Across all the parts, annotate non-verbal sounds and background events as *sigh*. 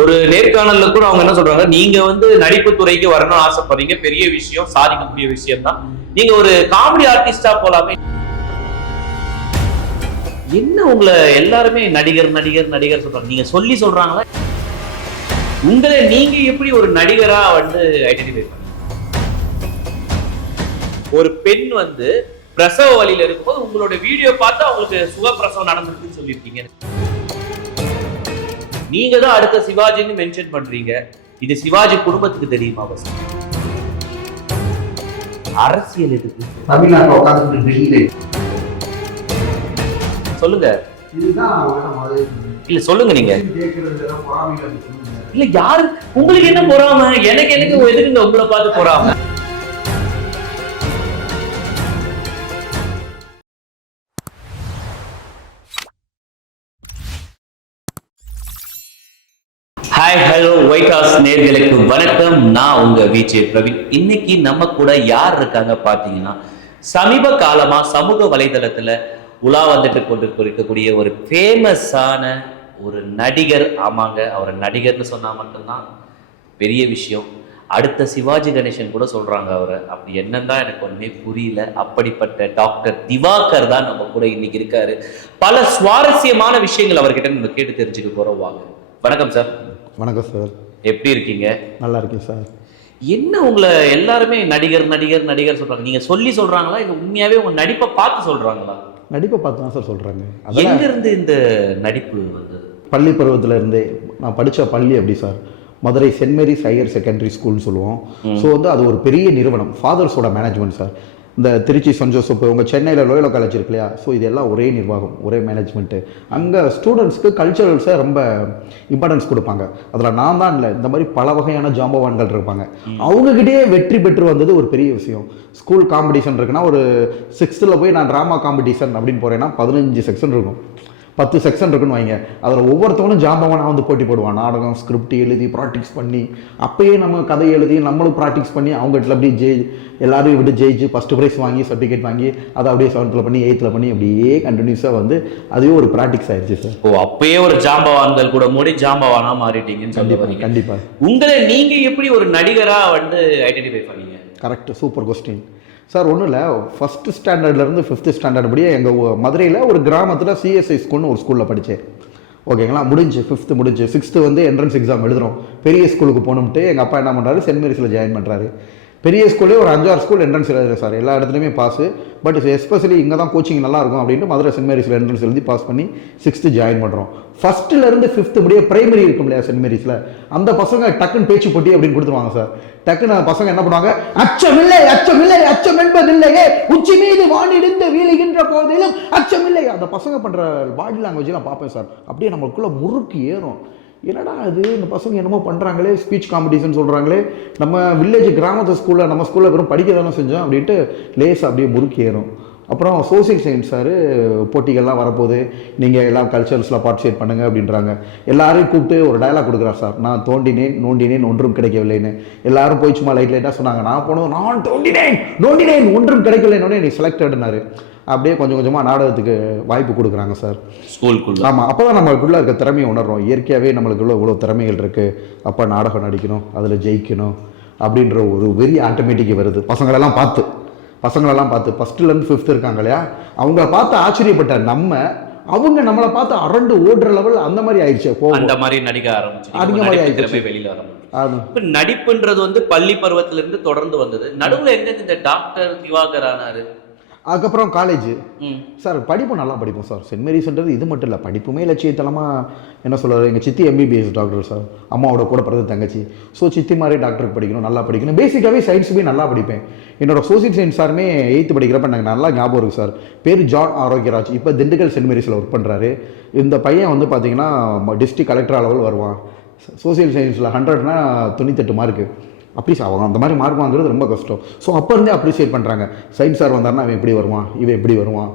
ஒரு நேர்காணல்ல கூட அவங்க என்ன சொல்றாங்க? நீங்க வந்து நடிப்பு துறைக்கு வரணும்னு ஆசைப்படுறீங்க. பெரிய விஷயம் சாதிக்கக்கூடிய விஷயம் தான் நீங்க ஒரு காமெடி ஆர்டிஸ்டா போலாமே. என்ன உங்களை எல்லாருமே நடிகர் நடிகர் நடிகர் சொல்றாங்க? நீங்க சொல்லி சொல்றாங்களா? உங்களை நீங்க எப்படி ஒரு நடிகரா வந்து ஐடென்டிஃபை ஒரு பெண் வந்து பிரசவ வழியில இருக்கும்போது உங்களோட வீடியோ பார்த்து அவங்களுக்கு சுகப்பிரசவம் நடந்திருக்குன்னு சொல்லியிருக்கீங்க. நீங்க தான் அடுத்த சிவாஜின்னு மென்ஷன் பண்றீங்க. இது சிவாஜி குடும்பத்துக்கு தெரியுமா பஸ் அரசியல் எதுக்கு? தமிழ்நாட்டில் சொல்லுங்க. இல்ல சொல்லுங்க நீங்க. இல்ல யாரு? உங்களுக்கு என்ன பொறாம? எனக்கு எனக்கு எதுக்குங்க உங்களை பார்த்து பொறாம? நேர்களுக்கு வணக்கம். நான் உங்க விஜய் பிரவீன். இன்னைக்கு நம்ம கூட யார் இருக்காங்க பாத்தீங்கன்னா சமீப காலமா சமூக வலைதளத்துல உலா வந்துட்டு கொண்டு இருக்கக்கூடிய ஒரு ஃபேமஸான ஒரு நடிகர் ஆமாங்க அவர் நடிகர்னு சொன்னா மட்டும்தான். பெரிய விஷயம். அடுத்த சிவாஜி கணேசன் கூட சொல்றாங்க அவரை. அப்படி என்னன்னா எனக்கு ஒண்ணுமே புரியல. அப்படிப்பட்ட டாக்டர் திவாகர் தான் நம்ம கூட இன்னைக்கு இருக்காரு. பல சுவாரஸ்யமான விஷயங்கள் அவர்கிட்ட நம்ம கேட்டு தெரிஞ்சுக்க போறோம். வாங்க. வணக்கம் சார். வணக்கம் சார். எப்படி இருக்கீங்க? நல்லா இருக்கேன் சார். என்ன உங்களை எல்லாருமே நடிகர் நடிகர் நடிகர் சொல்றாங்க? நீங்க சொல்லி சொல்றாங்களா? இல்ல உண்மையாவே உங்க நடிப்பை பார்த்து சொல்றாங்களா? நடிப்பை பார்த்து தான் சார் சொல்கிறாங்க அதெல்லாம் எங்க இருந்து இந்த நடிப்பு வந்தது? பள்ளி பருவத்துல இருந்தே நான் படித்த பள்ளி அப்படி sir. Madurai St Mary's higher secondary ஸ்கூல்னு சொல்லுவோம். ஸோ வந்து அது ஒரு பெரிய நிறுவனம். ஃபாதர்ஸோட மேனேஜ்மெண்ட் சார். இந்த திருச்சி சென்ட் ஜோசப் உங்கள் சென்னையில் லோயலோ காலேஜ் இருக்கு இல்லையா? ஸோ இதெல்லாம் ஒரே நிர்வாகம் ஒரே மேனேஜ்மெண்ட்டு அங்கே ஸ்டூடெண்ட்ஸ்க்கு கல்ச்சரல்ஸை ரொம்ப இம்பார்ட்டன்ஸ் கொடுப்பாங்க. அதில் நான் தான் இல்லை இந்த மாதிரி பல வகையான ஜாம்பவான்கள் இருப்பாங்க. அவங்ககிட்டயே வெற்றி பெற்று வந்தது ஒரு பெரிய விஷயம். ஸ்கூல் காம்படிஷன் இருக்குன்னா ஒரு சிக்ஸ்த்தில் போய் நான் ட்ராமா காம்படிஷன் அப்படின்னு போகிறேன்னா பதினஞ்சு செக்ஷன் இருக்கும். பத்து செக்ஷன் இருக்குன்னு வைங்க. அதில் ஒவ்வொருத்தவனும் ஜாம்பவனாக வந்து போட்டி போடுவான். நாடகம் ஸ்கிரிப்ட் எழுதி ப்ராக்டிஸ் பண்ணி அப்பயே நம்ம கதை எழுதி நம்மளும் ப்ராக்டிஸ் பண்ணி அவங்ககிட்ட அப்படியே ஜெய் எல்லாரையும் விட்டு ஜெயிச்சு ஃபஸ்ட்டு ப்ரைஸ் வாங்கி சர்டிஃபிகேட் வாங்கி அதை அப்படியே செவன்த்தில் பண்ணி எயித்தில் பண்ணி அப்படியே கண்டினியூஸாக வந்து அதுவே ஒரு ப்ராக்டிஸ் ஆயிடுச்சு சார் ஓ அப்பயே ஒரு ஜாம்பவான்கள் கூட மூடி ஜாம்பவானா மாறிட்டீங்கன்னு சொல்லி கண்டிப்பாக உங்களை நீங்க எப்படி ஒரு நடிகரா வந்து ஐடென்டிஃபை பண்ணீங்க? கரெக்ட் சூப்பர் கொஸ்டின் சார் ஒன்றும் இல்லை. ஃபஸ்ட்டு ஸ்டாண்டர்ட்லேருந்து ஃபிஃப்த்து ஸ்டாண்டர்ட் படியே எங்கள் மதுரையில் ஒரு கிராமத்தில் சிஎஸ்ஐ ஸ்கூல்னு ஒரு ஸ்கூலில் படித்தேன் ஓகேங்களா முடிஞ்சு ஃபிஃப்த்து முடிஞ்சு. சிக்ஸ்த்து வந்து என்ட்ரன்ஸ் எக்ஸாம் எழுதுகிறோம் பெரிய ஸ்கூலுக்கு போகணும்ட்டு எங்கள் அப்பா என்ன பண்ணுறாரு சென்ட் மேரிஸில் ஜாயின் பண்ணுறாரு பெரிய ஸ்கூல்லே ஒரு அஞ்சாறு ஸ்கூல் என்ட்ரன்ஸ் எழுதுற சார். எல்லா இடத்துலையுமே பாஸ் பட் எஸ்பெஷலி இங்கே தான் கோச்சிங் நல்லா இருக்கும் அப்படின்ட்டு மதுரை சென்ட் மேரிஸில் என்ட்ரன்ஸ் எழுதி பாஸ் பண்ணி சிக்ஸ்த்து ஜாயின் பண்ணுறோம் ஃபஸ்ட்டுலேருந்து ஃபிஃப்த்து முடிய பிரைமரி இருக்கும் இல்லையா சென்ட் மேரிஸில் அந்த பசங்க டக்குன்னு பேச்சு போட்டி அப்படின்னு கொடுத்துருவாங்க சார். டக்குன்னு பசங்க என்ன பண்ணுவாங்க? அச்சமில்லை அச்சமில்லை அச்சம் என்பதில்லையே. உச்சி மீது வானிடிந்து வீழுகின்ற போதிலும் அச்சமில்லை. அந்த பசங்க பண்ணுற பாடி லாங்குவேஜ் நான் பார்ப்பேன் சார். அப்படியே நம்மளுக்குள்ளே முறுக்கு ஏறும். என்னடா இது? இந்த பசங்க என்னமோ பண்ணுறாங்களே ஸ்பீச் காம்படிஷன் சொல்கிறாங்களே நம்ம வில்லேஜ் கிராமத்து ஸ்கூலில் நம்ம ஸ்கூலில் வெறும் படிக்க தானே செஞ்சோம் அப்படின்ட்டு லேஸ் அப்படியே முறுக்கி ஏறும். அப்புறம் சோசியல் சயின்ஸ் சார் போட்டிகள்லாம் வரப்போகுது. நீங்கள் எல்லாம் கல்ச்சரல்ஸில் பார்ட்டிசிபேட் பண்ணுங்க அப்படின்றாங்க. எல்லாரையும் கூப்பிட்டு ஒரு டயலாக் கொடுக்குறார் சார். நான் தோண்டினேன் நோண்டினேன் ஒன்றும் கிடைக்கவில்லைன்னு. எல்லாரும் போய் சும்மா லைட் லைட்டாக சொன்னாங்க? நான் போனது நான் தோண்டினேன் நோண்டினேன் ஒன்றும் கிடைக்கவில்லைன்னு நீ செலக்டட்னாரு அப்படியே கொஞ்சம் கொஞ்சமாக நாடகத்துக்கு வாய்ப்பு கொடுக்குறாங்க சார். ஸ்கூலுக்குள்ள. ஆமாம் அப்போ தான் நம்மளுக்குள்ள இருக்க திறமையை உணர்றோம். இயற்கையாகவே நம்மளுக்குள்ள இவ்வளோ திறமைகள் இருக்குது அப்போ நாடகம் நடிக்கணும் அதில் ஜெயிக்கணும் அப்படின்ற ஒரு வெறி ஆட்டோமேட்டிக் வருது. பசங்களெல்லாம் பார்த்து. பசங்களெல்லாம் பார்த்து ஃபஸ்ட்டுலேருந்து ஃபிஃப்த் இருக்காங்க இல்லையா? அவங்கள பார்த்து ஆச்சரியப்பட்ட நம்ம அவங்க நம்மளை பார்த்து அரண்டு ஓடுற லெவல் அந்த மாதிரி ஆயிடுச்சு அந்த மாதிரி நடிக்க ஆரம்பிச்சு அந்த மாதிரி ஆயிடுச்சு. வெளியில ஆரம்பிச்சு இப்ப நடிப்புன்றது வந்து பள்ளி பருவத்துல இருந்து தொடர்ந்து வந்தது. நடுவுல எங்க இந்த டாக்டர் திவாகர் ஆனாரு? அதுக்கப்புறம் காலேஜ். சார் படிப்பு நல்லா படிப்போம் சார். சென்ட் மேரிஸ்ன்றது இது மட்டும் இல்லை படிப்புமே லட்சியத்தனமாக என்ன சொல்கிறார் எங்கள் சித்தி எம்பிபிஎஸ் டாக்டர் சார் அம்மாவோட கூட பிறந்த தங்கச்சி. ஸோ சித்தி மாதிரி டாக்டருக்கு படிக்கணும் நல்லா படிக்கணும். பேசிக்காகவே சயின்ஸுமே நல்லா படிப்பேன். என்னோடய சோசியல் சயின்ஸ் சாருமே எயித்து படிக்கிறப்ப எனக்கு நல்லா ஞாபகம் இருக்குது சார் பேர் ஜான் ஆரோக்கியராஜ். இப்போ திண்டுக்கல் சென்ட் மேரிஸில் ஒர்க் பண்ணுறாரு இந்த பையன் வந்து பார்த்தீங்கன்னா டிஸ்ட்ரிக்ட் கலெக்டர் அளவில் வருவான். சோசியல் சயின்ஸில் ஹண்ட்ரட்னா தொண்ணூத்தெட்டு மார்க்கு அப்படி சார் அவங்க அந்த மாதிரி மார்க் வாங்குறது ரொம்ப கஷ்டம். ஸோ அப்போ இருந்தே அப்ரிசியேட் பண்ணுறாங்க சயின்ஸ் சார் வந்தாருன்னா அவன் எப்படி வருவான் இவன் எப்படி வருவான்.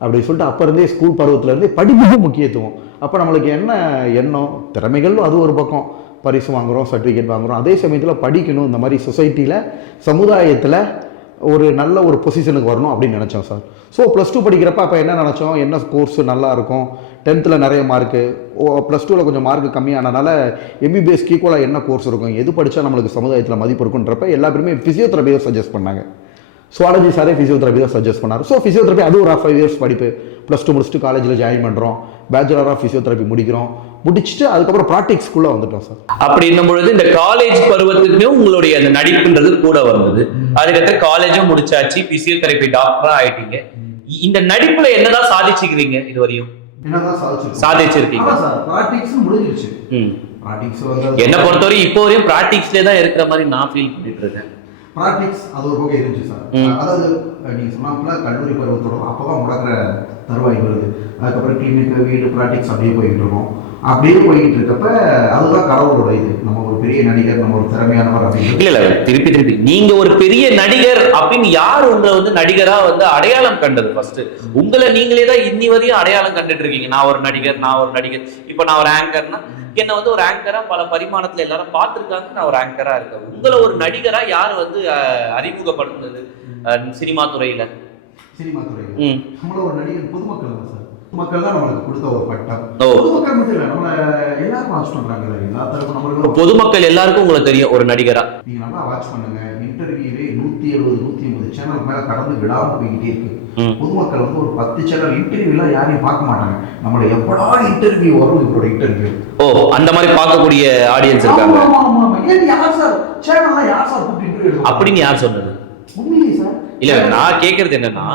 அப்படின்னு சொல்லிட்டு அப்போ இருந்தே ஸ்கூல் பருவத்துலேருந்தே படிப்புக்கு முக்கியத்துவம். அப்போ நம்மளுக்கு என்ன எண்ணம்? திறமைகள் அது ஒரு பக்கம். பரிசு வாங்குகிறோம் சர்டிஃபிகேட் வாங்குகிறோம் அதே சமயத்தில் படிக்கணும். இந்த மாதிரி சொசைட்டியில் சமுதாயத்தில் ஒரு நல்ல ஒரு பொசிஷனுக்கு வரணும் அப்படின்னு நினச்சோம் சார். ஸோ ப்ளஸ் டூ படிக்கிறப்ப அப்போ என்ன நினச்சோம்? என்ன கோர்ஸ் நல்லா இருக்கும்? டென்த்தில் நிறைய மார்க்கு ப்ளஸ் டூவில் கொஞ்சம் மார்க் கம்மியானனால எம்பிபிஎஸ்க்கு ஈக்குவலாக என்ன கோர்ஸ் இருக்கும்? எது படித்தா நம்மளுக்கு சமுதாயத்தில் மதிப்பு இருக்குன்றப்ப எல்லா பேருமே ஃபிசியோதெரபி சஜஸ்ட் பண்ணாங்க. சுவாலஜி சாரே ஃபிசியோதெரபி தான் சஜஸ்ட் பண்ணார். ஸோ ஃபிசியோதெரபி அது ஒரு ஃபைவ் இயர்ஸ் படிப்பு. ப்ளஸ் டூ முடிச்சுட்டு காலேஜில் ஜாயின் பண்ணுறோம் பேச்சுலர் ஆஃப் ஃபிசியோதெரபி முடிக்கிறோம். முடிச்சுட்டு அதுக்கப்புறம் ப்ராக்டிக்ஸ்குள்ளே வந்துட்டோம் சார் அப்படின்னும் பொழுது இந்த காலேஜ் பருவத்துக்கும் உங்களுடைய அந்த நடிப்புன்றது கூட வந்தது. அதுக்கடுத்து காலேஜும் முடிச்சாச்சு. பிசியோதெரபி டாக்டரா ஆயிட்டீங்க. இந்த நடிப்புல என்னதான் சாதிச்சுக்கிறீங்க இது வரையும் சாதிச்சிருக்கீங்க. என்னை பொறுத்தவரை இப்போ வரையும் ப்ராக்டிக்ஸ்லேயே தான் இருக்கிற மாதிரி நான் ஃபீல் பண்ணிட்டு இருக்கேன். ப்ராக்டிக்ஸ் அது ஒரு பக்கம் இருந்துச்சு சார். அதாவது நீங்க சொன்னாப்புல கல்லூரி பருவத்தோட அப்பதான் முடக்கிற தருவாய் வருது. அதுக்கப்புறம் கிளினிக் வீடு ப்ராக்டிக்ஸ் அப்படியே போய்கிட்டு இருக்கோம். அப்படியே போய்கிட்டு இருக்கப்ப அதுதான் கடவுளோட இது. நம்ம ஒரு பெரிய நடிகர் நம்ம ஒரு திறமையானவர் அப்படின்னு இல்ல இல்ல திருப்பி திருப்பி. நீங்க ஒரு பெரிய நடிகர் அப்படின்னு யார் உங்களை வந்து நடிகரா வந்து அடையாளம் கண்டது ஃபர்ஸ்ட் உங்களை நீங்களே தான் இன்னி வரையும் அடையாளம் கண்டுட்டு இருக்கீங்க. நான் ஒரு நடிகர் நான் ஒரு நடிகர். இப்போ நான் ஒரு ஆங்கர்னா என்ன வந்து ஒரு ஆங்கரா பல பரிமாணத்துல எல்லாரும் பார்த்திருக்காங்க. நான் ஒரு ஆங்கரா இருக்கேன். உங்களை ஒரு நடிகரா யார் வந்து அறிமுகப்படுத்துனது சினிமா துறையில? சினிமா துறையில். நம்மள ஒரு நடிகர் பொதுமக்கள் பொதுமக்கள் தான் நம்மளுக்கு கொடுத்த ஒரு பட்டம். பொதுமக்கள் மட்டும் இல்லை நம்மள எல்லாரும் வாட்ச் பண்றாங்க எல்லா தரப்பு நம்மளுக்கு பொதுமக்கள் எல்லாருக்கும் உங்களுக்கு தெரியும் ஒரு நடிகரா. நீங்க நல்லா வாட்ச் பண்ணுங்க. இன்டர்வியூவே நூத்தி எழுபது நூத்தி ஐம்பது சேனல் மேல கடந்து விடாம போய்கிட்டே இருக்கு. பொதுமக்கள் வந்து ஒரு பத்து சேனல் இன்டர்வியூலாம் யாரையும் பார்க்க மாட்டாங்க. நம்மள எப்படா இன்டர்வியூ வரும் இவரோட இன்டர்வியூ ஓ அந்த மாதிரி பார்க்கக்கூடிய ஆடியன்ஸ் இருக்காங்க. ஏன் யார் சார் சேனல்லாம் யார் சார் கூப்பிட்டு இன்டர்வியூ அப்படின்னு யார் சொன்னது? சார் இல்ல நான் கேக்குறது என்னன்னா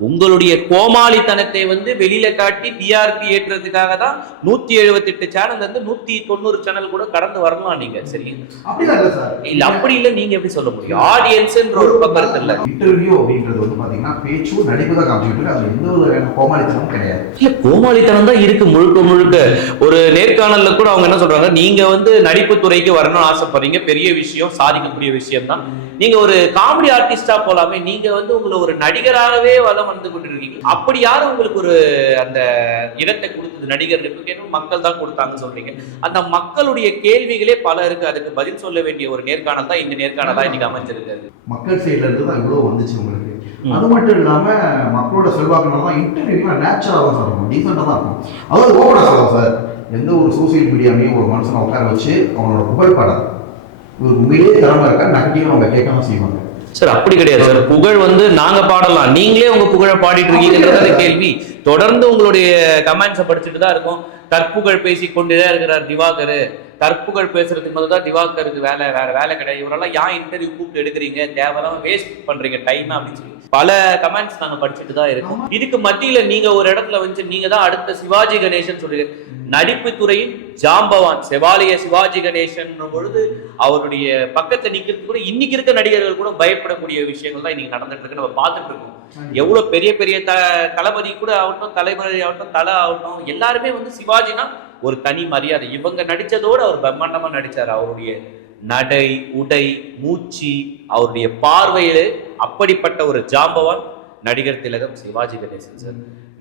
உங்களுடைய கோமாளித்தனத்தை வந்து வெளியில காட்டி டிஆர்பி ஏற்றுறதுக்காக தான் நூத்தி எழுபத்தி எட்டு சேனல் இருந்து நூத்தி தொண்ணூறு சேனல் கூட கடந்து வரலாம் நீங்க சரி இல்ல இல்ல அப்படி இல்ல நீங்க எப்படி சொல்ல முடியும்? ஆடியன்ஸ்ன்ற ஒரு பக்கம் இருக்குல்ல இன்டர்வியூ அப்படின்றது வந்து பாத்தீங்கன்னா பேச்சு நடிப்பு தான் காமிச்சிட்டு அதுல எந்த வித கோமாளித்தனமும் கிடையாது. இல்ல கோமாளித்தனம் தான் இருக்கு முழுக்க முழுக்க. ஒரு நேர்காணல்ல கூட அவங்க என்ன சொல்றாங்க நீங்க வந்து நடிப்பு துறைக்கு வரணும்னு ஆசைப்படுறீங்க பெரிய விஷயம் சாதிக்கக்கூடிய விஷயம் தான் நீங்க ஒரு காமெடி ஆர்டிஸ்டா போலாமே நீங்க வந்து உங்களை ஒரு நடிகராகவே வளம் வந்து கொண்டிருக்கீங்க. அப்படி யாரும் உங்களுக்கு ஒரு அந்த இடத்தை கொடுத்தது? நடிகர் மக்கள் தான் கொடுத்தாங்கன்னு சொல்றீங்க. அந்த மக்களுடைய கேள்விகளே பல இருக்கு. அதுக்கு பதில் சொல்ல வேண்டிய ஒரு நேர்காணல் தான் இந்த நேர்காணலா இன்னைக்கு அமைஞ்சிருக்கு மக்கள் சைடுல இருந்து தான் இவ்வளவு வந்துச்சு உங்களுக்கு. அது மட்டும் இல்லாம மக்களோட செல்வாக்குனால தான் இன்டர்வியூலாம் நேச்சுரலா தான் இருக்கும். டீசெண்டா தான் இருக்கும். அதாவது ஓப்பனா சொல்லலாம் சார். எந்த ஒரு சோசியல் மீடியாமையும் ஒரு மனுஷனை உட்கார வச்சு அவனோட புகைப்படம் இவர் உண்மையிலேயே திறமை இருக்கா? நெகட்டிவ் அவங்க கேட்காம செய்வாங்க. சார் அப்படி கிடையாது. சார் புகழ் வந்து நாங்க பாடலாம். நீங்களே உங்க புகழை பாடிட்டு இருக்கீங்கன்றது கேள்வி. தொடர்ந்து உங்களுடைய கமெண்ட்ஸை படிச்சுட்டு தான் இருக்கோம். கற்புகழ் பேசி கொண்டுதான் இருக்கிறார் திவாகர். கற்புகழ் பேசுறதுக்கு முதல்ல தான் திவாகருக்கு வேலை வேற வேலை கிடையாது. இவரெல்லாம் ஏன் இன்டர்வியூ கூப்பிட்டு எடுக்கிறீங்க. தேவையில்லாம வேஸ்ட் பண்றீங்க. டைம் அப்படின்னு சொல்லி. பல கமெண்ட்ஸ் நாங்க படிச்சுட்டு தான் இருக்கோம். இதுக்கு மத்தியில நீங்க ஒரு இடத்துல வந்து நீங்க தான் அடுத்த சிவாஜி கணேசன் சொல்றீங்க. நடிப்பு துறையின் ஜாம்பவான் செவாலிய சிவாஜி கணேசன் பொழுது அவருடைய பக்கத்துல நிக்கிறது கூட இன்னைக்கு இருக்க நடிகர்கள் கூட பயப்படக்கூடிய விஷயங்கள் தான் இன்னைக்கு நடந்துட்டு இருக்கு. நம்ம பார்த்துட்டு இருக்கோம். எவ்வளவு பெரிய பெரிய த தளபதி கூட ஆகட்டும் தலைமுறை ஆகட்டும் தலை ஆகட்டும் எல்லாருமே வந்து சிவாஜினா ஒரு தனி மரியாதை. இவங்க நடிச்சதோடு அவர் பிரம்மாண்டமா நடிச்சார். அவருடைய நடை உடை மூச்சு அவருடைய பார்வையிலே அப்படிப்பட்ட ஒரு ஜாம்பவான் நடிகர் திலகம் சிவாஜி கணேசன் சார்.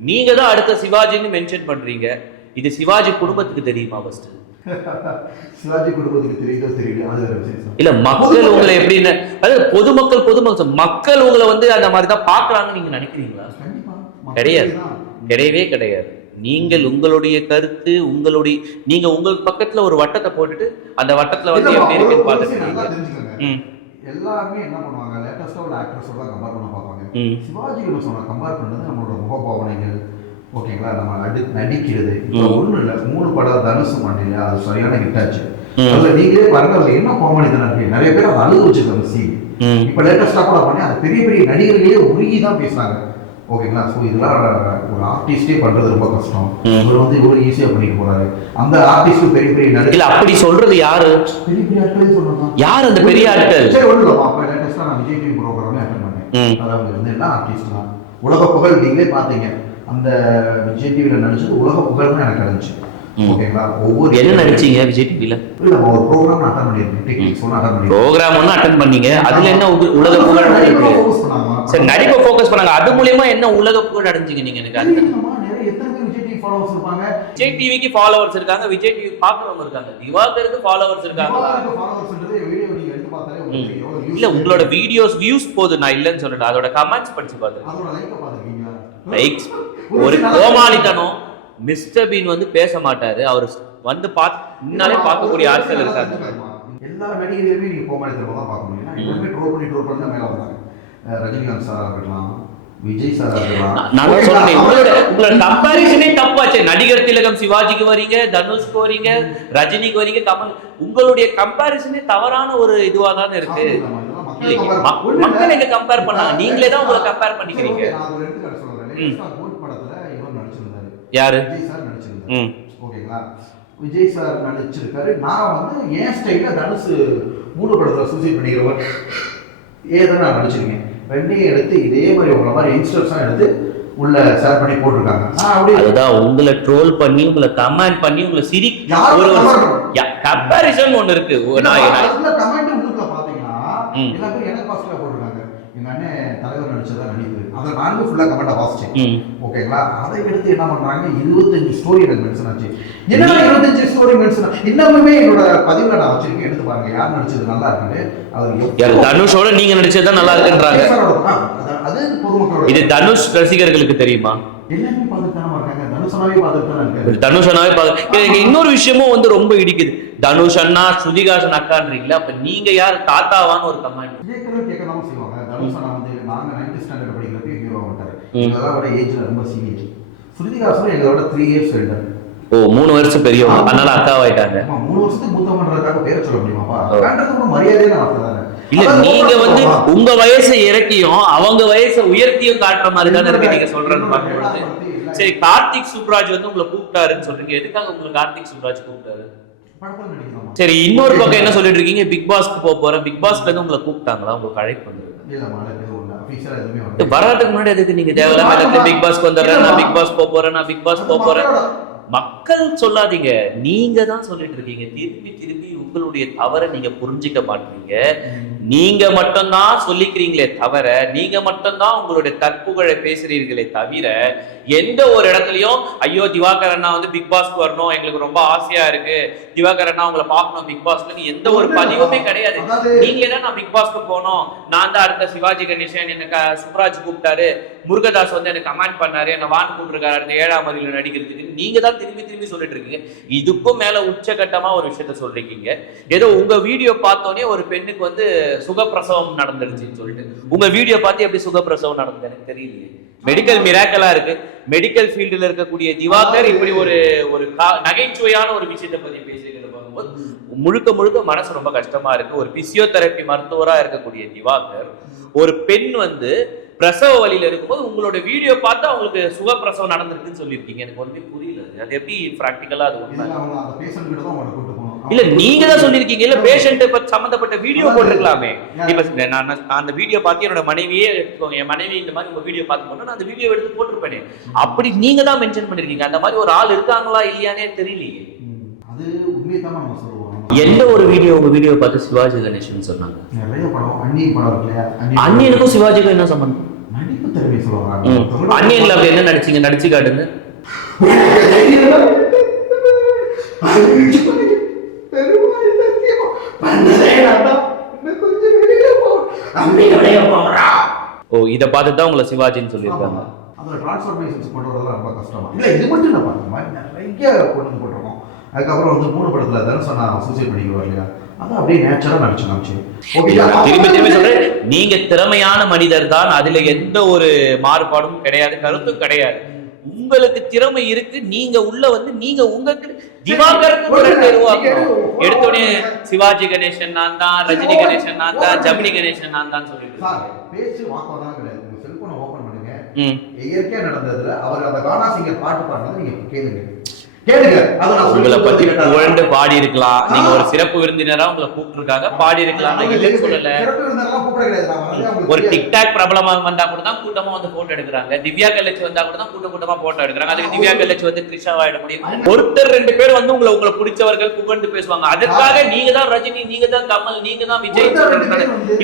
நீங்க தான் அடுத்த சிவாஜின்னு மென்ஷன் பண்றீங்க. இது சிவாஜி குடும்பத்துக்கு தெரியுமா ஃபர்ஸ்ட் *laughs* சிவாஜி குடும்பத்துக்கு தெரியுதோ தெரியல இல்ல மக்கள் உங்களை எப்படின்னு அதாவது பொதுமக்கள் பொதுமக்கள் மக்கள் உங்களை வந்து அந்த மாதிரி தான் பாக்குறாங்கன்னு நீங்க நினைக்கிறீங்களா? கிடையாது. கிடையவே கிடையாது. நீங்கள் உங்களுடைய கருத்து உங்களுடைய நீங்க உங்க பக்கத்துல ஒரு வட்டத்தை போட்டுட்டு அந்த வட்டத்துல வந்து எப்படி இருக்குன்னு பாத்துட்டு எல்லாருமே என்ன பண்ணுவாங்க லேட்டஸ்டா உள்ள ஆக்ட்ரஸோட கம்பேர் பண்ண பார்ப்பாங்க. சிவாஜி கம்பேர் பண்ணது நம்மளோட முகபாவனைகள் ஓகேங்களா? நம்ம நடி நடிக்கிறது. ஒன்றும் இல்லை. மூணு படம் தனுசு மண்ணில அது சரியான ஹிட் ஆச்சு. ம். அதுல நீங்களே பாருங்க அதுல என்ன கோமாளித்தனம் இருக்கு. நிறைய பேர் அதை அழுது வச்சிருக்காங்க சீன் இப்போ லேட்டஸ்டா கூட பண்ணி அது பெரிய பெரிய நடிகர்களே உருகி தான் பேசுனாங்க ஓகேங்களா? ஸோ இதெல்லாம் ஒரு ஆர்டிஸ்டே பண்றது ரொம்ப கஷ்டம். இவர் வந்து இவ்வளவு ஈஸியா பண்ணிட்டு போறாரு. அந்த ஆர்டிஸ்ட் பெரிய பெரிய நடிகர் அப்படி சொல்றது யாரு? பெரிய பெரிய ஆட்களே சொல்லலாம் யார் அந்த பெரிய ஆட்கள் சரி ஒன்றும் இல்லை. அப்போ லேட்டஸ்ட்டாக நான் விஜய் டிவி ப்ரோக்ராமே அட்டன் பண்ணேன். அதாவது வந்து என்ன ஆர்டிஸ்ட் தான் உலக புகழ் நீங்களே பார்த்தீங்க. அந்த விஜய் டிவியில் நடிச்சது உலக புகழ்னு எனக்கு கிடைச்சு. ஓகேங்களா? ஒவ்வொரு என்ன நடிச்சீங்க விஜய் டிவில இல்லை ஒரு ப்ரோக்ராம் அட்டன் பண்ணியிருக்கேன் டெக்னிக்ஸ் ஒன்று அட்டன் ப்ரோக்ராம் பண்ணீங்க. அதுல என்ன உலக புகழ் சரி நடிப்பை ஃபோக்கஸ் பண்ணாங்க. அது மூலியமா என்ன உலக புகழ் அடைஞ்சீங்க நீங்க எனக்கு? அது ஃபாலோவர்ஸ் இருப்பாங்க? விஜய் டிவிக்கு ஃபாலோவர்ஸ் இருக்காங்க. விஜய் டிவி பாக்குறவங்க இருக்காங்க. திவாகருக்கு ஃபாலோவர்ஸ் இருக்காங்க. இல்ல உங்களோட வீடியோஸ் வியூஸ் போகுது. நான் இல்லைன்னு சொல்லல அதோட கமெண்ட்ஸ் படிச்சு பாத்து லைக்ஸ் ஒரு கோமாளித்தனம் மிஸ்டர் பீன் வந்து பேச மாட்டாரு. அவர் வந்து பார்த்து முன்னாலே பார்க்கக்கூடிய ஆட்கள் இருக்காங்க. எல்லா நடிகர்களுமே நீங்க கோமாளி திரும்ப தான் பார்க்க முடியும் ஏன்னா எல்லாருமே ட்ரோல் பண்ணி ட்ரோல் பண்ணி தான் மேல வந்தாங்க ரஜினிகாந்த் சாரா இருக்கலாம் விஜய் சாரா நான் உங்களோட உங்களோட கம்பாரிசனே தப்பாச்சு. நடிகர் திலகம் சிவாஜிக்கு வரீங்க தனுஷ்க்கு வரீங்க ரஜினிக்கு வரீங்க கமல் உங்களுடைய கம்பாரிசனே தவறான ஒரு இதுவா தானே இருக்கு. மக்கள் எங்க கம்பேர் பண்ணாங்க? நீங்களே தான் உங்களை கம்பேர் பண்ணிக்கிறீங்க நான் ஒரு எடுத்துக்காட்டு சொல்றேன் லேட்டஸ்டா கோட் படத்துல இவர் நடிச்சிருந்தாரு யாரு? விஜய் சார் நடிச்சிருந்தாரு. ம். ஓகேங்களா? விஜய் சார் நடிச்சிருக்காரு. நான் வந்து என் ஸ்டைல தனுஷ் மூணு படத்துல சூசைட் பண்ணிக்கிறவர் ஏதோ நான் நடிச்சிருக்கேன். ரெண்டையும் எடுத்து இதே மாதிரி உங்களை மாதிரி யங்ஸ்டர்ஸாக எடுத்து உள்ள ஷேர் பண்ணி போட்டிருக்காங்க. அதுதான் உங்களை ட்ரோல் பண்ணி உங்களை கமெண்ட் பண்ணி உங்களை சிரி ஒரு கம்பாரிசன் ஒண்ணு இருக்கு. கமெண்ட் உள்ளுக்குள்ள பாத்தீங்கன்னா ம். எல்லா பேரும் எனக்கு போட்டிருக்காங்க. எங்க அண்ணன் தலைவர் நடிச்சதா நடிப்பு அதை நானும் ஃபுல்லா கமெண்ட்டை வாசிச்சேன். ஓகேங்களா? அதை எடுத்து என்ன பண்றாங்க? இருபத்தஞ்சு ஸ்டோரி எனக்கு மென்ஷன் ஆச்சு. என்னடா இருபத்தஞ்சு ஸ்டோரி மென்ஷன் இன்னமுமே என்னோட பதிவுல நான் வச்சிருக்கேன். எடுத்து பாருங்க. யார் நடிச்சது நல்லா இருக்குன்னு. அவர் தனுஷோட நீங்க நடிச்சதுதான் நல்லா இருக்குன்றாங்க. அது- பொதுமக்களோட இது தனுஷ் ரசிகர்களுக்கு தெரியுமா? எல்லாமே பார்த்துட்டு தானே இருக்காங்க. தனுஷனாவே பார்த்துட்டு இன்னொரு விஷயமும் வந்து ரொம்ப இடிக்குது. தனுஷ் அண்ணா ஸ்ருதிகாசன் அக்கான்றீங்களா? அப்ப நீங்க யார்? தாத்தாவான்னு ஒரு கமெண்ட் கேட்கறது கேட்க தான் செய்வாங்க. தனுஷ் அண்ணா வந்து நாங்க நைன்த் ஸ்டாண்டர்ட் படிக்கிறப்ப ஹீரோ மாட்டாரு ம். எங்களோட விட ஏஜ்ல ரொம்ப சீனியர் ஸ்ருதிகாசனும் எங்களோட த்ரீ இயர்ஸ் எல்டர் ஓ மூணு வருஷம் பெரியவங்க அதனால அக்காவாயிட்டாங்க. மூணு வருஷத்துக்கு மூத்தவன்றதுக்காக பேர சொல்ல முடியுமாப்பா ஓ. வேண்டது கூட மரியாதையான வார்த்தை இல்ல நீங்க வந்து. உங்க வயசை இறக்கியும் அவங்க வயசை உயர்த்தியும் காட்டுற மாதிரி தானே இருக்கு நீங்க சொல்றது என்னோட பார்க்கும்போது. சரி கார்த்திக் சுப்ராஜ் வந்து உங்களை கூப்பிட்டாருன்னு சொல்றீங்க. எதுக்காக உங்களுக்கு கார்த்திக் சுப்ராஜ் கூப்பிட்டாரு? சரி இன்னொரு பக்கம் என்ன சொல்லிட்டு இருக்கீங்க? பிக் பாஸ்க்கு போக போறேன். பிக் பாஸ்ல இருந்து உங்களை கூப்பிட்டாங்களா? உங்களுக்கு அழைப்பு வந்திருக்கு. வராதுக்கு முன்னாடி எதுக்கு நீங்க தேவையில்லாம பிக் பாஸ்க்கு வந்துடுறேன் நான் பிக் பாஸ் போக போறேன் நான் பிக் பாஸ் போக போறேன். மக்கள் சொல்லாதீங்க. நீங்க தான் சொல்லிட்டு இருக்கீங்க திருப்பி திருப்பி உங்களுடைய தவறை நீங்க புரிஞ்சுக்க மாட்டீங்க. நீங்க மட்டும்தான் சொல்லிக்கிறீங்களே தவிர நீங்க மட்டும்தான் உங்களுடைய தற்புகழை பேசுறீர்களே தவிர எந்த ஒரு இடத்துலயும் ஐயோ திவாகர் அண்ணா வந்து பிக் பாஸ்க்கு வரணும் எங்களுக்கு ரொம்ப ஆசையா இருக்கு. திவாகர் அண்ணா உங்களை பார்க்கணும் பிக் பாஸ்க்கு. எந்த ஒரு பதிவுமே கிடையாது. நீங்களே தான் நான் பிக் பாஸ்க்கு போனோம். நான் தான் அடுத்த சிவாஜி கணேசன் எனக்கு சுப்ராஜ் கூப்பிட்டாரு. முருகதாஸ் வந்து எனக்கு கமெண்ட் பண்ணாரு என்ன வான் கூப்பிட்டுருக்காரு அடுத்த ஏழாம் மதியில நடிக்கிறதுக்கு. நீங்க தான் திரும்பி திரும்பி சொல்லிட்டு இருக்கீங்க. இதுக்கும் மேல உச்சகட்டமா ஒரு விஷயத்த சொல்றீங்க ஏதோ உங்க வீடியோ பார்த்தோன்னே ஒரு பெண்ணுக்கு வந்து சுகப்பிரசவம் நடந்துருச்சுன்னு சொல்லிட்டு. உங்க வீடியோ பார்த்து எப்படி சுகப்பிரசவம் நடந்தது எனக்கு தெரியலையே. மெடிக்கல் மிராக்கலா இருக்கு. மெடிக்கல் ஃபீல்டுல இருக்கக்கூடிய திவாகர் இப்படி ஒரு ஒரு கா- நகைச்சுவையான ஒரு விஷயத்தை பத்தி பேசுகிறத பார்க்கும்போது முழுக்க முழுக்க மனசு ரொம்ப கஷ்டமா இருக்கு. ஒரு பிசியோதெரப்பி மருத்துவரா இருக்கக்கூடிய திவாகர் ஒரு பெண் வந்து பிரசவ வழியில இருக்கும்போது உங்களோட வீடியோ பார்த்து அவங்களுக்கு சுகப்பிரசவம் நடந்திருக்குன்னு சொல்லியிருக்கீங்க. எனக்கு ஒண்ணுமே புரியல. அது. எப்படி பிராக்டிக்கலா அது உண்மை இல்ல, நீங்க தான் சொல்லிருக்கீங்க இல்ல பேஷண்ட் சம்பந்தப்பட்ட வீடியோ போட்டிருக்கலாமே. இப்ப நான் அந்த வீடியோ பார்த்து என்னோட மனைவியே என் மனைவி இந்த மாதிரி உங்க வீடியோ பார்த்து நான் அந்த வீடியோ எடுத்து போட்டிருப்பேனே. அப்படி நீங்க தான் மென்ஷன் பண்ணிருக்கீங்க. அந்த மாதிரி ஒரு ஆள் இருக்காங்களா இல்லையானே தெரியலையே. அது நம்ம சொல்லுவோம் எந்த ஒரு வீடியோ உங்க வீடியோ பார்த்து சிவாஜி கணேசன் சொன்னாங்க? நிறைய படம். சிவாஜிக்கும் என்ன சம்பந்தம்? திறமை சொல்லுவாங்க. அன்னியன்ல அப்படி என்ன நடிச்சீங்க? நடிச்சு காட்டுங்க. ஓ இத பார்த்து தான் உங்களை சிவாஜின்னு சொல்லியிருக்காங்க. அதுல டிரான்ஸ்ஃபர்மேஷன்ஸ் கொண்டு வரதெல்லாம் ரொம்ப கஷ்டமா. இல்ல இது மட்டும் இல்ல இந்த மாதிரி நிறைய கொண்டு போட்டிருக்கோம். அதுக்கப்புறம் வந்து மூணு படத்துல தனுஷன் நான் சூசைட் பண்ணிக்குவோம் இல்லையா? அது அப்படியே நேச்சரா நடிச்சு காமிச்சு. திரும்பி திரும்பி சொல்றேன். நீங்க திறமையான மனிதர் தான். அதுல எந்த ஒரு மாறுபாடும் கிடையாது கருத்தும் கிடையாது. உங்களுக்கு திறமை இருக்கு நீங்க உள்ள வந்து நீங்க உங்களுக்கு திவாகருக்கு ஒரு பேர் உருவாக்கணும். எடுத்த உடனே சிவாஜி கணேசன் நான் தான் ரஜினி கணேசன் நான் தான் ஜமினி கணேசன் நான் தான் சொல்லிட்டு செல்போனை ஓபன் பண்ணுங்க. இயற்கையா நடந்ததுல அவர் அந்த கானா சிங்கர் பாட்டு பாடினதை நீங்க கேளுங்க. உங்களை பத்தி புகழ்ந்து பாடி இருக்கலாம் நீங்க ஒரு சிறப்பு விருந்தினரா உங்களை கூப்பிட்டுருக்காங்க. பாடி இருக்கலாம் இல்லைன்னு சொல்லல. ஒரு. டிக்டாக் பிரபலமா வந்தா கூட தான் கூட்டமா வந்து போட்டோ எடுக்கிறாங்க. திவ்யா கல்லட்சி வந்தா கூட தான் கூட்ட கூட்டமா போட்டோ எடுக்கிறாங்க. அதுக்கு திவ்யா கல்லட்சி வந்து த்ரிஷாவா ஆயிட முடியும். ஒருத்தர் ரெண்டு பேர் வந்து உங்களை உங்களை பிடிச்சவர்கள் புகழ்ந்து பேசுவாங்க. அதற்காக நீங்க தான் ரஜினி நீங்க தான் கமல் நீங்க தான் விஜய்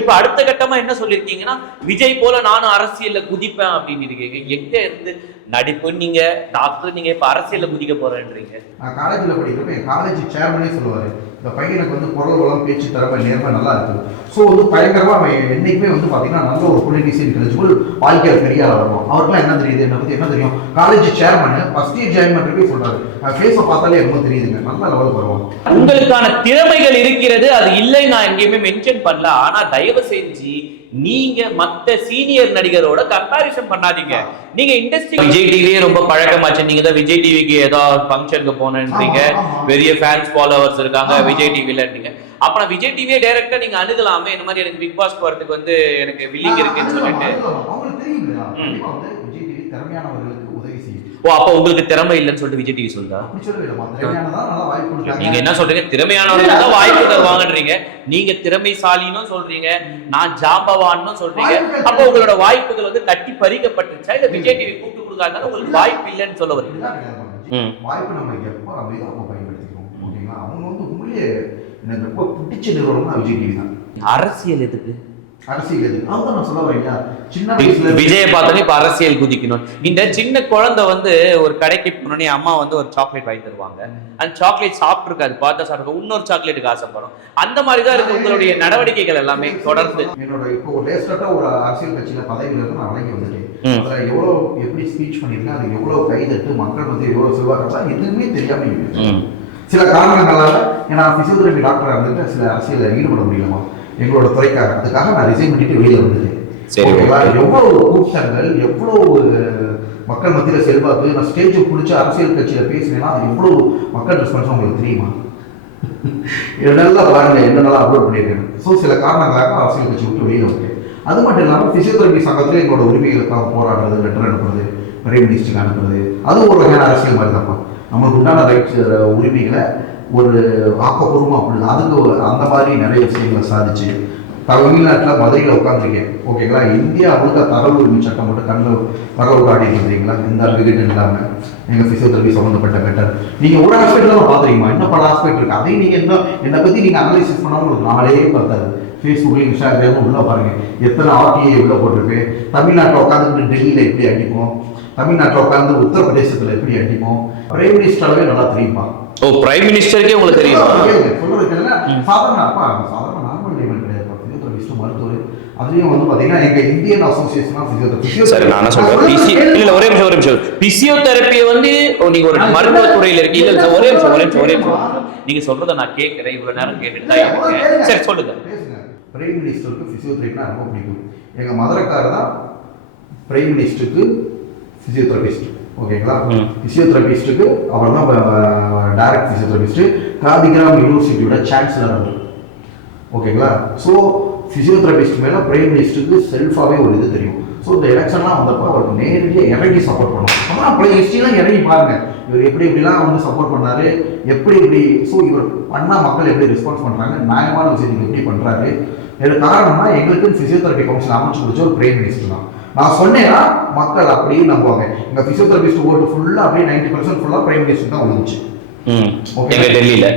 இப்ப அடுத்த கட்டமா என்ன சொல்லிருக்கீங்கன்னா விஜய் போல நானும் அரசியல்ல குதிப்பேன் அப்படின்னு இருக்கீங்க. எங்க இருந்து நடிப்பு நீங்க டாக்டர் நீங்க இப்ப அரசியல்ல குதிக்க போறேன்றீங்க நான் காலேஜில் படிக்கிறப்ப என் காலேஜ் சேர்மனே சொல்லுவார் இந்த பையனுக்கு வந்து குரல் வளம் பேச்சு திறமை நேர்மை நல்லா இருக்குது ஸோ வந்து பயங்கரமாக அவன் என்னைக்குமே வந்து பாத்தீங்கன்னா நல்ல ஒரு பொலிட்டிஷியன் எலிஜிபிள் வாழ்க்கையில பெரிய ஆள் வரும் அவருக்குலாம் என்ன தெரியுது? என்னை பத்தி என்ன தெரியும்? College chairman first year join பண்றதுக்கே சொல்றாரு. ஃபேஸை பார்த்தாலே ரொம்ப தெரியுதுங்க. நல்ல லெவலுக்கு வருவாங்க உங்களுக்கான திறமைகள் இருக்கிறது அது இல்லை நான் எங்கேயுமே மென்ஷன் பண்ணல. ஆனா தயவு செஞ்சு நீங்க மத்த சீனியர் நடிகரோட கம்பேரிசன் பண்ணாதீங்க. நீங்க இண்டஸ்ட்ரி விஜய் டிவியே ரொம்ப பழக்கமாச்சு. நீங்க தான் விஜய் டிவிக்கு ஏதோ ஃபங்க்ஷனுக்கு போனேன்றீங்க. பெரிய ஃபேன்ஸ் ஃபாலோவர்ஸ் இருக்காங்க. விஜய் டிவில இருந்தீங்க. அப்புறம் விஜய் டிவியே டைரக்டா நீங்க அணுகலாமே. இந்த மாதிரி எனக்கு பிக் பாஸ் போறதுக்கு வந்து எனக்கு வில்லிங் இருக்குன்னு சொல்லிட்டு அவங்களுக்கு தெரியும் இல்லையா கண்டிப்பா வந்து விஜய் டிவி திறமையானவர்களுக்கு உதவி செய்யும் ஓ அப்ப உங்களுக்கு திறமை இல்லைன்னு சொல்லிட்டு விஜய் டிவி கொடுத்தாங்க. நீங்க என்ன சொல்றீங்க? திறமையானவர்கள் தான் வாய்ப்பு தருவாங்கன்றீங்க. நீங்க திறமைசாலின்னு சொல்றீங்க. நான் ஜாம்பவான்னு சொல்றீங்க. அப்ப உங்களோட வாய்ப்புகள் வந்து தட்டி பறிக்கப்பட்டுச்சா இல்ல விஜய் டிவி கூப்பிட்டு கொடுக்காதனால உங்களுக்கு வாய்ப்பு இல்லைன்னு சொல்ல வரீங்க. வாய்ப்பு நம்ம எப்போ அமைதோ அப்போ பயன்படுத்திக்கிறோம். ஓகேங்களா? அவங்க வந்து எனக்கு ரொம்ப பிடிச்ச நிறுவனம்னா விஜய் டிவி தான். அரசியல் எதுக்கு? அரசியல் விஜயை பார்த்தோன்னே இப்ப அரசியல் குதிக்கணும். இந்த சின்ன குழந்தை வந்து ஒரு கடைக்கு போனோடனே அம்மா வந்து ஒரு சாக்லேட் வாங்கி தருவாங்க. அந்த சாக்லேட் சாப்பிட்டு இருக்காது பார்த்தா சாப்பிட்டு இன்னொரு சாக்லேட்டுக்கு ஆசைப்படும். அந்த மாதிரி தான் இருக்கு உங்களுடைய நடவடிக்கைகள் எல்லாமே தொடர்ந்து. என்னோட இப்போ ஒரு அரசியல் கட்சியில பதவியில இருந்து நான் விலகி வந்துட்டேன். எவ்வளவு எப்படி ஸ்பீச் பண்ணிருக்கேன் அது எவ்வளவு கைதட்டு மக்கள் வந்து எவ்வளவு செல்வாக்கா எதுவுமே தெரியாம. சில காரணங்களால ஏன்னா பிசியோதெரபி டாக்டரா இருந்துட்டு சில அரசியல்ல ஈடுபட முடியலமா எங்களோட துறைக்காக. அதுக்காக நான் ரிசைன் பண்ணிட்டு வெளியில வந்துட்டேன். ஓகேவா எவ்வளவு கூட்டங்கள் எவ்வளவு மக்கள் மத்தியில செல்வாக்கு நான் ஸ்டேஜ் பிடிச்ச அரசியல் கட்சியில பேசினேன்னா அது எவ்வளவு மக்கள் ரெஸ்பான்ஸ் உங்களுக்கு தெரியுமா? *laughs* இதெல்லாம் பாருங்க என்னென்னலாம் அப்லோட் பண்ணியிருக்கேன். ஸோ சில காரணங்களாக அரசியல் கட்சி விட்டு வெளியே வந்துட்டேன். அது மட்டும் இல்லாமல் பிசியோதெரபி சங்கத்தில் எங்களோட உரிமைகளுக்காக போராடுறது லெட்டர் அனுப்புறது பிரைம் மினிஸ்டருக்கு அனுப்புறது அது ஒரு வகையான அரசியல் மாதிரி தான்ப்பா நம்மளுக்கு உண்டான ரைட்ஸ் உரிமைகளை ஒரு ஆக்கப்பூர்வமாக அப்படி அதுக்கு அந்த மாதிரி நிறைய விஷயங்களை சாதிச்சு தமிழ்நாட்டில் மதுரையில் உட்காந்துருக்கேன் ஓகேங்களா இந்தியா முழுக்க தகவல் உரிமை சட்டம் மட்டும் கண்ணில் பரவல் ஆடி இருக்கிறீங்களா இந்த அட்வொகேட் இல்லாமல் எங்கள் ஃபிசியோதெரபி சம்மந்தப்பட்ட மேட்டர் நீங்கள் ஒரு ஹாஸ்பிட்டல் தான் பார்த்துருக்கீங்க இன்னும் பல ஹாஸ்பிட்டல் இருக்குது அதையும் நீங்கள் இன்னும் என்னை பற்றி நீங்கள் அனலைசிஸ் பண்ணாமல் உங்களுக்கு நாளே பார்த்தாரு ஃபேஸ்புக்கில் இன்ஸ்டாகிராமும் உள்ளே பாருங்கள் எத்தனை ஆர்டிஐ உள்ளே போட்டிருக்கு தமிழ்நாட்டில் உட்காந்துட்டு டெல்லியில் எப்படி அடிப்போம்? தமிழ்நாட்டில் உட்காந்து உத்தரப்பிரதேசத்தில் எப்படி அடிப்போம்? பிரைம் மினிஸ்டர் அளவே நல்லா தெரியுமா ஓ பிரைம் மினிஸ்டருக்கே உங்களுக்கு தெரியுமா அதுலயும் வந்து பாத்தீங்கன்னா எங்க இந்தியன் அசோசியேஷன் ஆஃப் பிசியோதெரபி சரி நான் சொல்றேன்? பிசி இல்ல ஒரே நிமிஷம் ஒரே நிமிஷம். பிசியோதெரபியை வந்து நீங்க ஒரு மருத்துவ துறையில இருக்கீங்க. இல்ல ஒரே நிமிஷம் ஒரே நிமிஷம் ஒரே நிமிஷம். நீங்க சொல்றத நான் கேட்கிறேன். இவ்வளவு நேரம் கேட்டுட்டு தான் இருக்கேன். சரி சொல்லுங்க. பிரைம் மினிஸ்டருக்கு பிசியோதெரபினா ரொம்ப பிடிக்கும். எங்க மதுரைக்காரர் தான் பிரைம் மினிஸ்டருக்கு பிசியோதெரபிஸ்ட் ஓகேங்களா? ம். பிசியோதெரபிஸ்ட்டுக்கு அவர் தான் டைரக்ட் பிசியோதெரபிஸ்ட் காந்திகிராம் யூனிவர்சிட்டியோட சான்சலர் அவர். ஓகேங்களா? ஸோ ஃபிசியோதெரபிஸ்ட் மேலே பிரைம் மினிஸ்டருக்கு செல்ஃபாகவே ஒரு இது தெரியும். ஸோ இந்த எலெக்ஷன்லாம் வந்தப்போ அவருக்கு நேரடியாக இறங்கி சப்போர்ட் பண்ணும் அப்புறம் பழைய ஹிஸ்ட்ரிலாம் இறங்கி பாருங்க. இவர் எப்படி எப்படிலாம் வந்து சப்போர்ட் பண்ணாரு? எப்படி எப்படி ஸோ இவர் பண்ணால் மக்கள் எப்படி ரெஸ்பான்ஸ் பண்ணுறாங்க நியாயமான விஷயத்துக்கு எப்படி பண்ணுறாரு இதுக்கு காரணம்னா எங்களுக்கு ஃபிசியோதெரபி கவுன்சில் அமைச்சு கொடுத்த ஒரு பிரைம் மினிஸ்டர் தான் நான் சொன்னேன்னா மக்கள் அப்படியே நம்புவாங்க. எங்கள் ஃபிசியோதெரபிஸ்ட் ஓட்டு ஃபுல்லாக அப்படியே நைன்டி பர்சன்ட் ஃபுல்லாக பிரைம் மினிஸ்டர் தான் Okay. எங்க டெல்லியில?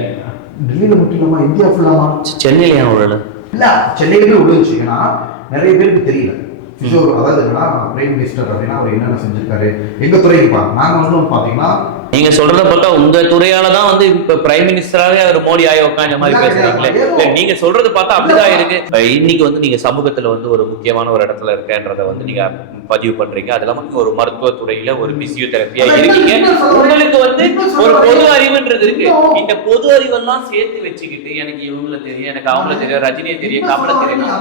டெல்லியில் மட்டும் இல்லாமல் இந்தியா ஃபுல்லாமா சென்னையில ஏன் விழல இல்ல சென்னையிலே விழுந்துச்சு. ஏன்னா நிறைய பேருக்கு தெரியல. அதாவது என்னன்னா பிரைம் மினிஸ்டர் அப்படின்னா அவர் என்னென்ன செஞ்சிருக்காரு? எங்க துறைக்கு பா நாங்க வந்து பாத்தீங்கன்னா நீங்க சொல்றத பார்த்தா உங்க துறையால தான் வந்து இப்ப பிரைம் மினிஸ்டராக அவர் மோடி ஆகி உட்காந்த மாதிரி பேசுறீங்களே? இல்ல, நீங்க சொல்றது பார்த்தா அப்படிதான் இருக்கு. இன்னைக்கு வந்து நீங்க சமூகத்துல வந்து ஒரு முக்கியமான ஒரு இடத்துல இருக்கன்றத வந்து நீங்க பதிவு பண்றீங்க. அது இல்லாம ஒரு மருத்துவ துறையில ஒரு பிசியோதெரபியா இருக்கீங்க. உங்களுக்கு வந்து ஒரு பொது அறிவுன்றது இருக்கு. இந்த பொது அறிவெல்லாம் சேர்த்து வச்சுக்கிட்டு எனக்கு இவங்கள தெரியும் எனக்கு அவங்கள தெரியும் ரஜினியை தெரியும் கமலை தெரியும்.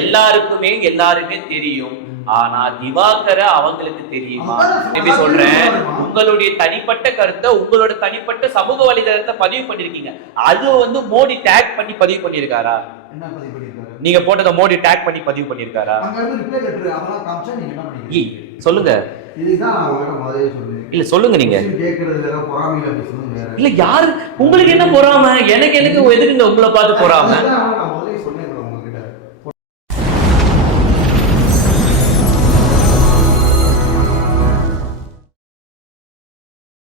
எல்லாருக்குமே எல்லாருமே தெரியும். ஆனா திவாகர அவங்களுக்கு தெரியுமா? எப்படி சொல்றேன்? உங்களுடைய தனிப்பட்ட கருத்தை உங்களோட தனிப்பட்ட சமூக வலைதளத்தை பதிவு பண்ணிருக்கீங்க. அது வந்து மோடி டேக் பண்ணி பதிவு பண்ணிருக்காரா? நீங்க போட்டதை மோடி டேக் பண்ணி பதிவு பண்ணிருக்காரா? சொல்லுங்க. இல்ல சொல்லுங்க நீங்க. இல்ல யாரு? உங்களுக்கு என்ன பொறாம? எனக்கு எனக்கு எதுக்குங்க உங்களை பார்த்து பொறாம?